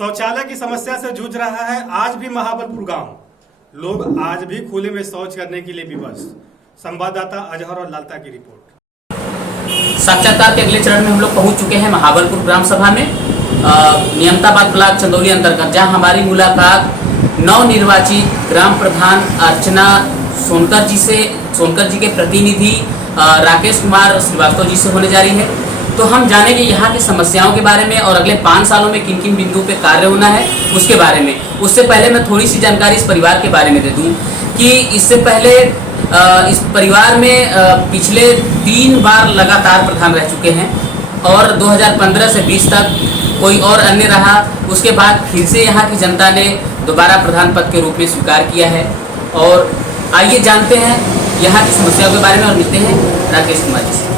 शौचालय की समस्या से जूझ रहा है आज भी महाबलपुर गांव। लोग आज भी खुले में शौच करने के लिए विवश। संवाददाता अजहर और लालता की रिपोर्ट। साक्षात्कार के अगले चरण में हम लोग पहुंच चुके हैं महाबलपुर ग्राम सभा में, नियमताबाद ब्लॉक चंदौली अंतर्गत, जहां हमारी मुलाकात नवनिर्वाचित ग्राम प्रधान अर्चना सोनकर जी के प्रतिनिधि राकेश कुमार श्रीवास्तव जी से होने जा रही है। तो हम जानेंगे यहाँ की समस्याओं के बारे में और अगले 5 सालों में किन किन बिंदुओं पे कार्य होना है उसके बारे में। उससे पहले मैं थोड़ी सी जानकारी इस परिवार के बारे में दे दूं कि इससे पहले इस परिवार में पिछले 3 बार लगातार प्रधान रह चुके हैं और 2015 से 20 तक कोई और अन्य रहा। उसके बाद फिर से यहाँ की जनता ने दोबारा प्रधान पद के रूप में स्वीकार किया है। और आइए जानते हैं यहाँ की समस्याओं के बारे में और मिलते हैं राकेश कुमार जी से।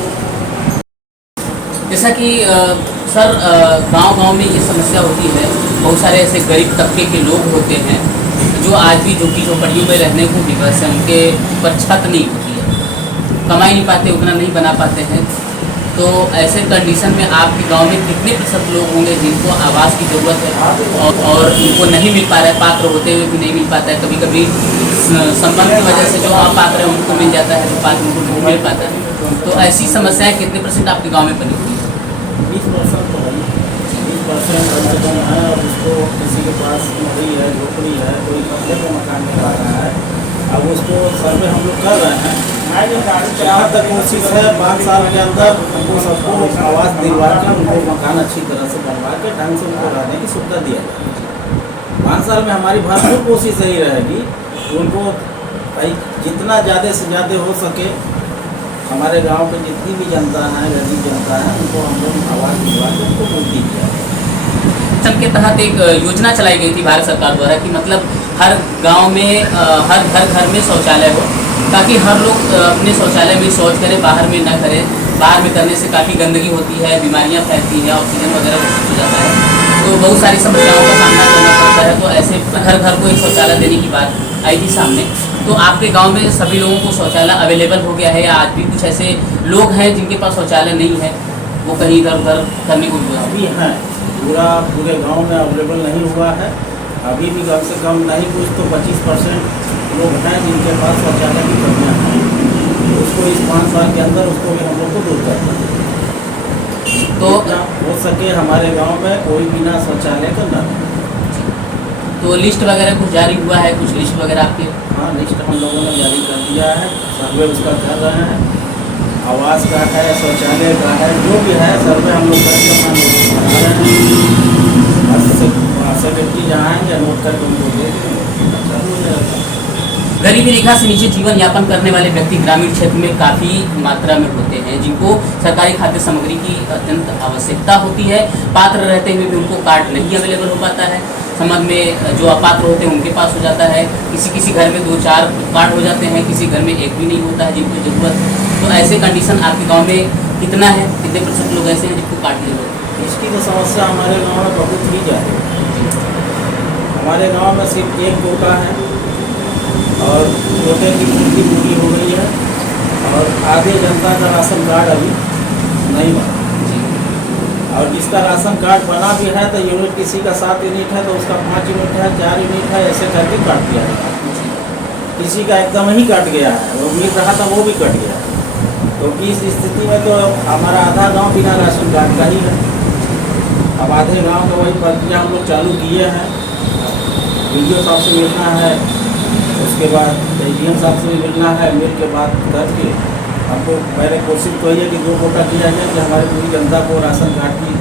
जैसा कि सर, गांव-गांव में ये समस्या होती है, बहुत सारे ऐसे गरीब तबके के लोग होते हैं जो आज भी झुग्गी झोपड़ियों में रहने को विवश हैं, उनके ऊपर छत नहीं होती है, कमाई नहीं पाते, उतना नहीं बना पाते हैं। तो ऐसे कंडीशन में आपके गांव में कितने प्रतिशत लोग होंगे जिनको आवास की ज़रूरत है और उनको नहीं मिल पा रहा है, पात्र होते हुए भी नहीं मिल पाता है? कभी कभी संबंध की वजह से जो अपात्र है उनको मिल जाता है, जो पात्र उनको नहीं मिल पाता है। तो ऐसी समस्याएँ कितने % आपके गाँव में बनी हुई है? 20% तो है, 20% अमेरिकन है और उसको किसी के पास नौकरी है, झोपड़ी है, कोई कब्जे पे मकान में आ रहा है। अब उसको सर्वे हम लोग कर रहे हैं। जहाँ तक कोशिश है 5 साल के अंदर उनको सबको आवास दिलवा के उनको मकान अच्छी तरह से बनवा के ढंग से उनको रहने की सुविधा दिया जाए। 5 साल में हमारी भरपूर कोशिश यही रहेगी कि उनको भाई जितना ज़्यादा से ज़्यादा हो सके हमारे गांव के जितनी भी जनता है, गरीब जनता है, उनको हम लोग आवास दिलवा के उनको मुक्ति किया है। के तहत एक योजना चलाई गई थी भारत सरकार द्वारा कि मतलब हर गांव में हर घर में शौचालय हो, ताकि हर लोग अपने शौचालय में शौच करें, बाहर में न करें। बाहर में करने से काफ़ी गंदगी होती है, बीमारियां फैलती हैं, ऑक्सीजन वगैरह हो जाता है, तो बहुत सारी समस्याओं का सामना करना पड़ता है। तो ऐसे घर को एक शौचालय देने की बात आई थी सामने। तो आपके गांव में सभी लोगों को शौचालय अवेलेबल हो गया है या आज भी कुछ ऐसे लोग हैं जिनके पास शौचालय नहीं है, वो कहीं इधर उधर करने को अभी हैं? पूरे गांव में अवेलेबल नहीं हुआ है। अभी भी कम से कम नहीं कुछ तो 25% लोग हैं जिनके पास शौचालय की कमियाँ हैं। उसको इस 5 साल के अंदर उसको भी हम लोग को दूर करना है। तो हो सके हमारे गांव में कोई बिना शौचालय का न रहे। तो लिस्ट वगैरह कुछ जारी हुआ है? कुछ लिस्ट वगैरह आपके? हाँ, लिस्ट हम लोगों ने जारी कर दिया है, सर्वे उसका कर रहे हैं। आवास का है, शौचालय का है, जो भी है सर्वे हम लोग करके अपना लोग बना रहे हैं। सेक्रेटरी जहाँ आएंगे नोट करके उनको दे देंगे, चालू हो जाएगा। गरीबी रेखा से नीचे जीवन यापन करने वाले व्यक्ति ग्रामीण क्षेत्र में काफ़ी मात्रा में होते हैं, जिनको सरकारी खाद्य सामग्री की अत्यंत आवश्यकता होती है। पात्र रहते हुए भी उनको कार्ड नहीं अवेलेबल हो पाता है। समाज में जो अपात्र होते हैं उनके पास हो जाता है। किसी घर में 2-4 कार्ड हो जाते हैं, किसी घर में एक भी नहीं होता है जिनको ज़रूरत। तो ऐसे कंडीशन आपके गाँव में कितना है, कितने % लोग ऐसे हैं जिनको कार्ड की जरूरत है? इसकी तो समस्या हमारे गाँव में बहुत ही ज़्यादा है। हमारे गाँव में सिर्फ एक कोटा है और कोटे की पूर्ति पूरी हो गई है और आधे जनता का राशन कार्ड अभी नहीं बना। और जिसका राशन कार्ड बना भी है तो यूनिट किसी का 7 यूनिट है तो उसका 5 यूनिट है, 4 यूनिट है, ऐसे करके काट दिया है। किसी का एकदम ही कट गया है, वो मिल रहा था वो भी कट गया है। तो इस स्थिति में तो हमारा आधा गांव बिना राशन कार्ड का ही है। अब आधे गांव का वही प्रक्रिया हम लोग चालू किए हैं। वीडियो साहब से मिलना है, उसके बाद ADM साहब से भी मिलना है, मिल के बात करके हमको पहले कोशिश तो ये कि 2 कोटा किया जाए कि हमारी पूरी जनता को राशन कार्ड की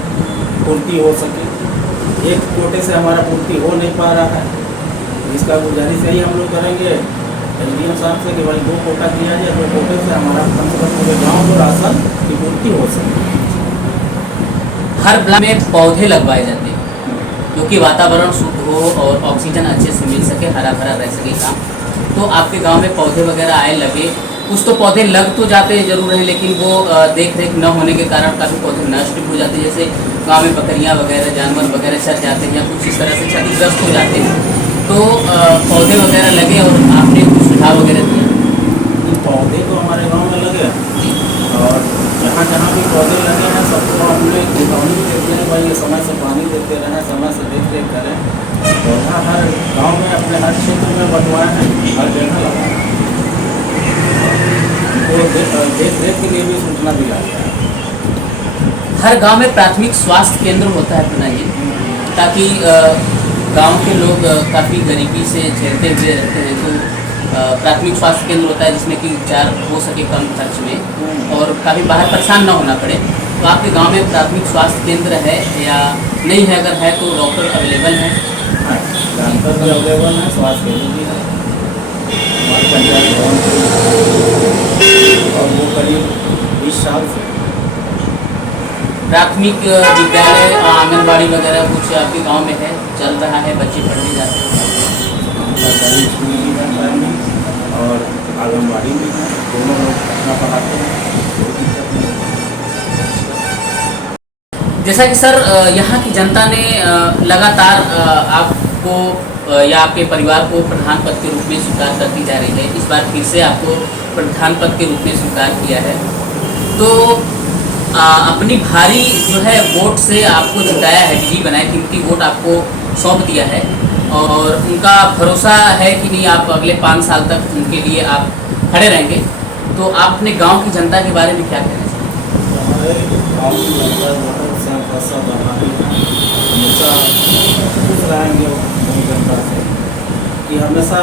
पूर्ति हो सके। एक कोटे से हमारा पूर्ति हो नहीं पा रहा है, इसका गुजारिश यही हम लोग करेंगे ADM साहब से कि भाई 2 कोटा किया जाए, 2 कोटे से हमारा कम से कम पूरे गाँव को राशन की पूर्ति हो सके। हर ब्लॉक में पौधे लगवाए जाते हैं क्योंकि वातावरण शुद्ध हो और ऑक्सीजन अच्छे से मिल सके, हरा भरा रह सके गाँव। तो आपके गांव में पौधे वगैरह आए लगे, कुछ तो पौधे लग तो जाते हैं जरूर है, लेकिन वो देख रेख न होने के कारण काफ़ी पौधे नष्ट भी हो जाते हैं। जैसे गांव में बकरियां वगैरह, जानवर वगैरह चर जाते हैं या कुछ इस तरह से क्षतिग्रस्त हो जाते हैं। तो पौधे वगैरह लगे और आपने कुछ सुझाव वगैरह दिया? पौधे तो हमारे गाँव में लगे और जहाँ भी पौधे लगे हैं सबको हमने चेतावनी भी देते हैं भाई ये समय से पानी देते रहें, समय से देख रेख अपने हर क्षेत्र में बंटवाए हैं, हर जगह लगाए हैं। उनको देख रेख के लिए भी सूचना दी जाती है। हर गांव में प्राथमिक स्वास्थ्य केंद्र होता है अपना ये, ताकि गांव के लोग काफ़ी गरीबी से झेलते हुए रहते हैं, तो प्राथमिक स्वास्थ्य केंद्र होता है जिसमें कि उपचार हो सके कम खर्च में और काफ़ी बाहर परेशान ना होना पड़े। तो आपके गांव में प्राथमिक स्वास्थ्य केंद्र है या नहीं है? अगर है तो डॉक्टर अवेलेबल है? डॉक्टर भी अवेलेबल है, स्वास्थ्य केंद्र भी है हमारे पंचायत भवन में, और वो करीब 20 साल से। प्राथमिक विद्यालय आंगनबाड़ी वगैरह कुछ आपके गांव में है, चल रहा है, बच्चे पढ़ने जाते हैं? सरकारी स्कूल भी है प्राइमरी और आंगनबाड़ी भी है, दोनों लोग अपना पढ़ाते हैं, कोई दिक्कत नहीं। जैसा कि सर यहाँ की जनता ने लगातार आपको या आपके परिवार को प्रधान पद के रूप में स्वीकार करती जा रही है, इस बार फिर से आपको प्रधान पद के रूप में स्वीकार किया है, तो अपनी भारी जो है वोट से आपको जिताया है, विजयी बनाया, कीमती वोट आपको सौंप दिया है और उनका भरोसा है कि नहीं आप अगले 5 साल तक उनके लिए आप खड़े रहेंगे, तो आप अपने गांव की जनता के बारे में क्या कहना चाहेंगे? हमारे गाँव की जनता हमेशा खुश रहेंगे उनकी जनता से कि हमेशा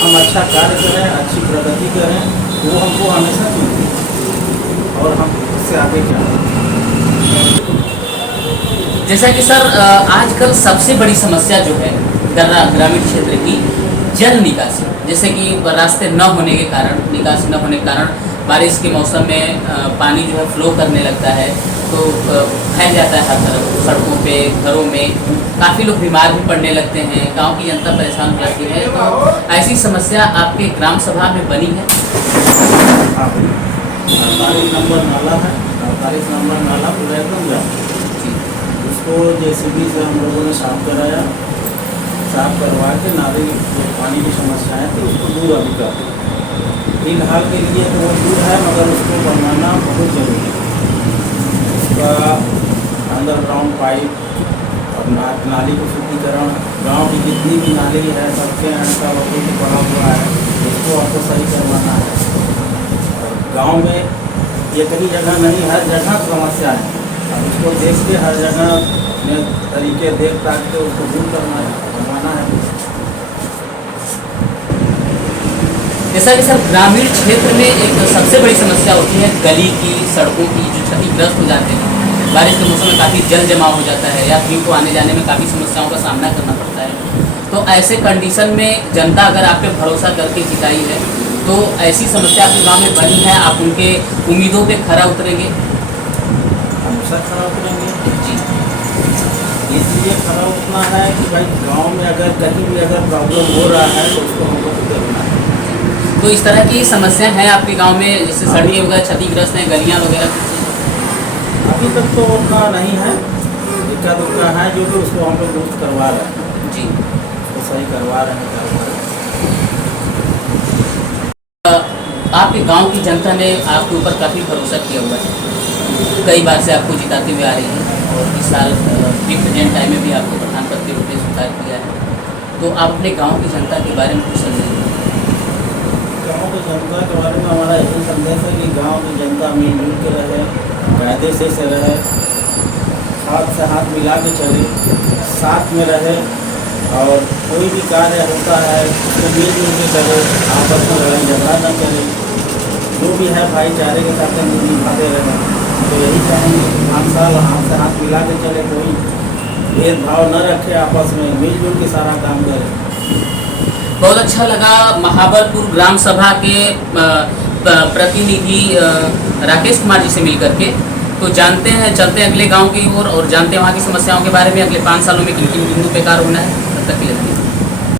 हम अच्छा कार्य करें, अच्छी प्रगति करें, वो हमको हमेशा चुनेंगे और हम उससे आगे क्या। जैसा कि सर आजकल सबसे बड़ी समस्या जो है ग्रामीण क्षेत्र की जल निकासी, जैसे कि रास्ते न होने के कारण, निकासी न होने के कारण बारिश के मौसम में पानी जो है फ्लो करने लगता है, तो फैल जाता है हर तरफ, सड़कों पे, घरों में, काफ़ी लोग बीमार भी पड़ने लगते हैं, गांव की जनता परेशान हो जाती है, तो ऐसी समस्या आपके ग्राम सभा में बनी है? हाँ भाई, 48 नंबर नाला है, 48 नंबर नाला पूरा एकदम जाम, उसको JCB से हम लोगों ने साफ कराया, साफ करवा के नाले जो पानी की समस्याएँ थी उसको दूर अभी कर दी। फिलहाल के लिए तो वो दूर है, मगर उसको बनवाना बहुत ज़रूरी है। उसका अंडरग्राउंड पाइप और नाली को शुद्धिकरण, गांव की जितनी भी नाली है सबके ऐसा वही पड़ा हुआ है, उसको आपको सही करवाना है। और गांव में एक ही जगह नहीं, हर जगह समस्या है, अब उसको देख के हर जगह में तरीके देख ताक के उसको दूर करना है, बनवाना है। जैसा कि सर ग्रामीण क्षेत्र में एक सबसे बड़ी समस्या होती है गली की, सड़कों की, जो क्षतिग्रस्त हो जाते हैं, बारिश के मौसम में काफ़ी जल जमाव हो जाता है, यात्रियों को आने जाने में काफ़ी समस्याओं का सामना करना पड़ता है, तो ऐसे कंडीशन में जनता अगर आप पे भरोसा करके जिताई है, तो ऐसी समस्या आपके गाँव में बनी है, आप उनके उम्मीदों पर खरा उतरेंगे? हमेशा खड़ा उतरेंगे जी, इसलिए खड़ा उतना है कि भाई गांव में अगर कहीं भी अगर प्रॉब्लम हो रहा है तो उसको हमको करना है। तो इस तरह की समस्या है आपके गांव में, जैसे सड़कें वगैरह क्षतिग्रस्त हैं, गलियां वगैरह? अभी तक तो उतना नहीं है, इक्का दुक्का है जो कि उसको हम लोग दुरुस्त करवा रहे हैं जी, उसको सही करवा रहे हैं। आपके गांव की जनता ने आपके ऊपर काफ़ी भरोसा किया हुआ है, कई बार से आपको जिताते हुए आ रही है और इस साल प्रेजेंट टाइम में भी आपको प्रधान पद के रूप में स्वीकार किया है, तो आप अपने गांव की जनता के बारे में कुछ समझेंगे? गाँव की जनता के बारे में हमारा यही संदेश है कि गाँव की जनता मिलजुल के रहे, कायदे से रहे, हाथ से हाथ मिला के चले, साथ में रहे और कोई भी कार्य होता है उसको मिलजुल के करे, आपस में लड़ाई झगड़ा न करे, जो भी है भाईचारे के साथ निभाते रहे। तो यही चाहेंगे 5 साल हाथ से हाथ मिला के चले, कोई भेदभाव न रखे, आपस में मिलजुल के सारा काम करें। बहुत अच्छा लगा महाबलपुर ग्राम सभा के प्रतिनिधि राकेश कुमार जी से मिल करके, तो जानते हैं, चलते हैं अगले गांव की ओर और जानते हैं वहाँ की समस्याओं के बारे में, अगले 5 सालों में किन किन बिंदु पे कार्य होना है। तब तक के लिए